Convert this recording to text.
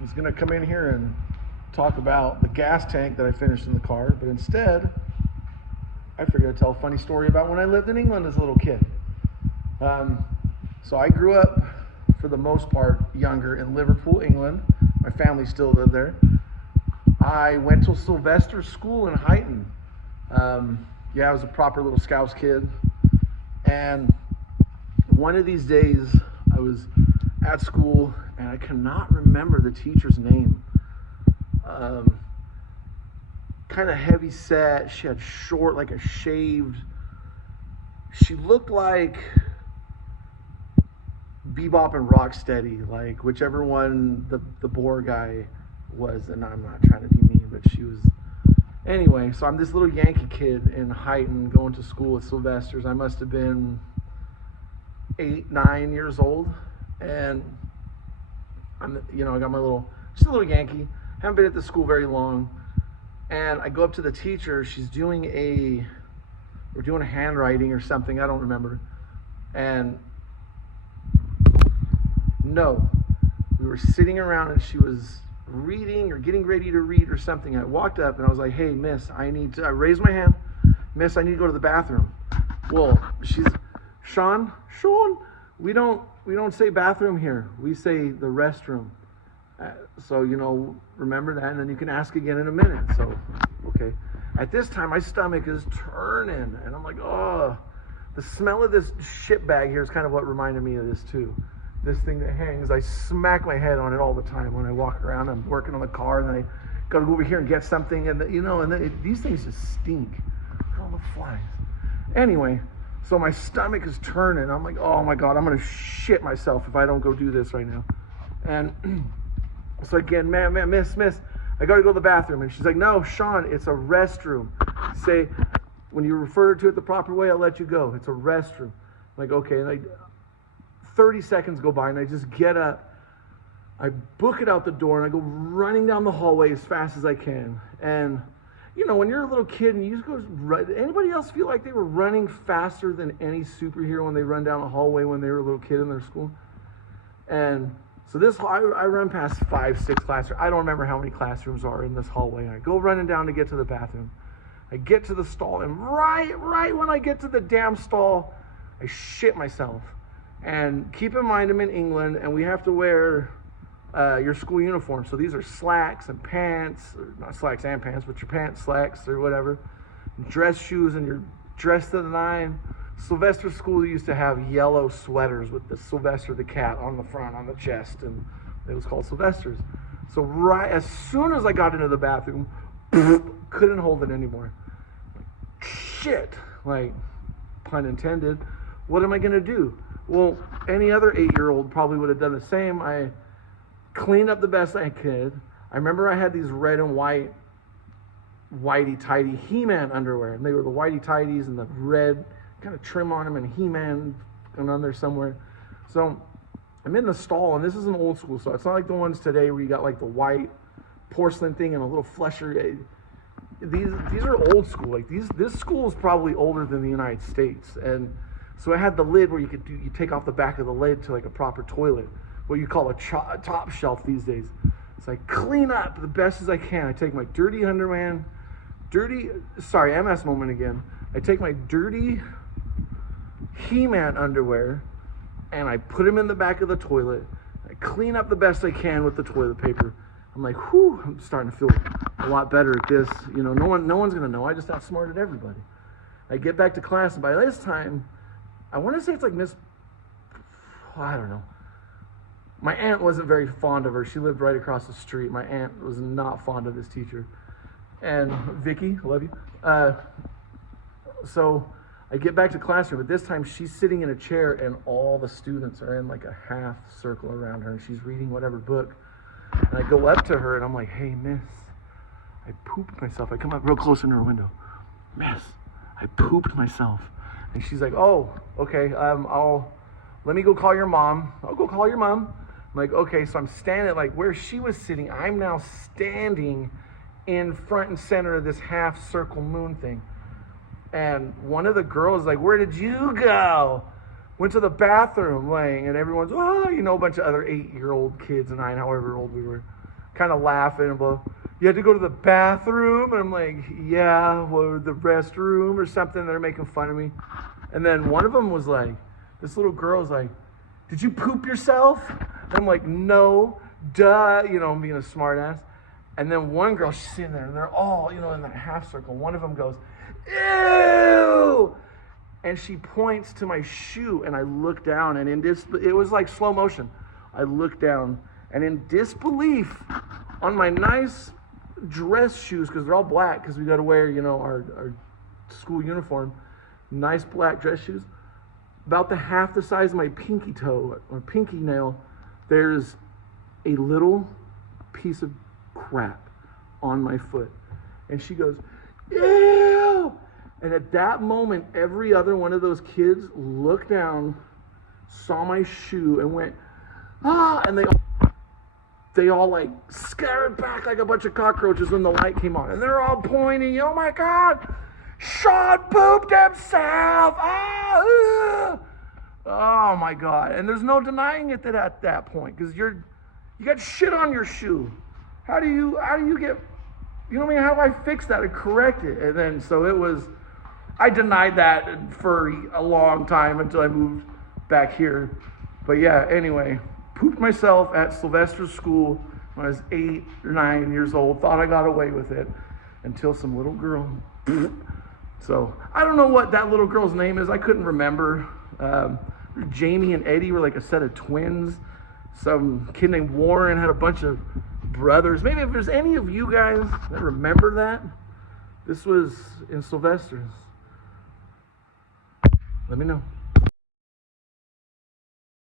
was going to come in here and talk about the gas tank that I finished in the car, but instead, I figured I'd tell a funny story about when I lived in England as a little kid. So I grew up, for the most part, younger in Liverpool, England. My family still lived there. I went to Sylvester school in Huyton. I was a proper little Scouts kid. And one of these days, I was at school, and I cannot remember the teacher's name. Kind of heavy set. She had short, like a shaved. She looked like Bebop and Rocksteady, like whichever one the Boar guy was. And I'm not trying to be mean, but she was. Anyway, so I'm this little Yankee kid in Huyton going to school with Sylvester's. I must have been 8, 9 years old, and I got my just a little Yankee. Haven't been at the school very long, and I go up to the teacher. We're doing a handwriting or something. I don't remember. And no, we were sitting around, and she was reading or getting ready to read or something. I walked up and I was like, "Hey, miss, I raised my hand. Miss, I need to go to the bathroom." Well, she's, Sean, we don't say bathroom here. We say the restroom. So, remember that, and then you can ask again in a minute. So, okay. At this time, my stomach is turning, and I'm like, oh, the smell of this shit bag here is kind of what reminded me of this too. This thing that hangs, I smack my head on it all the time when I walk around. I'm working on the car, and then I got to go over here and get something, and these things just stink. All the flies. Anyway, so my stomach is turning. I'm like, oh my God, I'm gonna shit myself if I don't go do this right now. And so again, miss, I gotta go to the bathroom. And she's like, "No, Sean, it's a restroom. Say, when you refer to it the proper way, I'll let you go. It's a restroom." I'm like, okay. And 30 seconds go by, and I just get up, I book it out the door, and I go running down the hallway as fast as I can. And when you're a little kid and you just go right, anybody else feel like they were running faster than any superhero when they run down the hallway when they were a little kid in their school? And so I run past 5, 6 classrooms. I don't remember how many classrooms are in this hallway. I go running down to get to the bathroom. I get to the stall, and right when I get to the damn stall, I shit myself. And keep in mind, I'm in England, and we have to wear your school uniform. So these are slacks and pants, or not slacks and pants, but your pants, slacks, or whatever. Dress shoes, and you're dressed to the nine. Sylvester School used to have yellow sweaters with the Sylvester the cat on the front, on the chest, and it was called Sylvester's. So right as soon as I got into the bathroom, couldn't hold it anymore. Shit, like, pun intended. What am I gonna do? Well, any other 8-year-old probably would have done the same. I cleaned up the best I could. I remember I had these red and white whitey-tighty He-Man underwear, and they were the whitey-tighties and the red kind of trim on them, and He-Man on there somewhere. So I'm in the stall, and this is an old school, so it's not like the ones today where you got like the white porcelain thing and a little flesher. These are old school. Like this school is probably older than the United States, and so I had the lid where you take off the back of the lid to like a proper toilet, what you call a top shelf these days. So I clean up the best as I can. I take my dirty MS moment again. I take my dirty He-Man underwear, and I put them in the back of the toilet. I clean up the best I can with the toilet paper. I'm like, whew, I'm starting to feel a lot better at this. No one's gonna know. I just outsmarted everybody. I get back to class, and by this time, I want to say it's like I don't know. My aunt wasn't very fond of her. She lived right across the street. My aunt was not fond of this teacher. And Vicky, I love you. So I get back to classroom, but this time she's sitting in a chair, and all the students are in like a half circle around her, and she's reading whatever book. And I go up to her, and I'm like, "Hey, miss, I pooped myself." I come up real close in her window. "Miss, I pooped myself." And she's like, "Oh, okay, let me go call your mom." I'll go call your mom. I'm like, okay, so I'm standing, like where she was sitting, I'm now standing in front and center of this half circle moon thing. And one of the girls is like, "Where did you go?" Went to the bathroom, and everyone's, a bunch of other 8-year-old kids and 9, however old we were. kind of laughing about, you had to go to the bathroom? And I'm like, yeah, or the restroom or something. They're making fun of me. And then one of them was like, this little girl was like, did you poop yourself? And I'm like, no, duh, you know, being a smart ass. And then one girl, she's sitting there, and they're all, you know, in that half circle. One of them goes, ew! And she points to my shoe, and I look down, and it was like slow motion. I look down, and in disbelief, on my nice dress shoes, because they're all black, because we got to wear, you know, our school uniform, nice black dress shoes, about the half the size of my pinky toe, or pinky nail, there's a little piece of crap on my foot. And she goes, ew! And at that moment, every other one of those kids looked down, saw my shoe, and went, ah! And they all like scattered back like a bunch of cockroaches when the light came on. And they're all pointing, oh my God, Sean pooped himself! Ah! Oh my God. And there's no denying it at that point, because you got shit on your shoe. How do you get, you know what I mean? How do I fix that and correct it? And then, so it was, I denied that for a long time until I moved back here. But yeah, anyway, pooped myself at Sylvester's school when I was 8 or 9 years old. Thought I got away with it until some little girl. So I don't know what that little girl's name is. I couldn't remember. Jamie and Eddie were like a set of twins. Some kid named Warren had a bunch of brothers. Maybe if there's any of you guys that remember that, this was in Sylvester's. Let me know.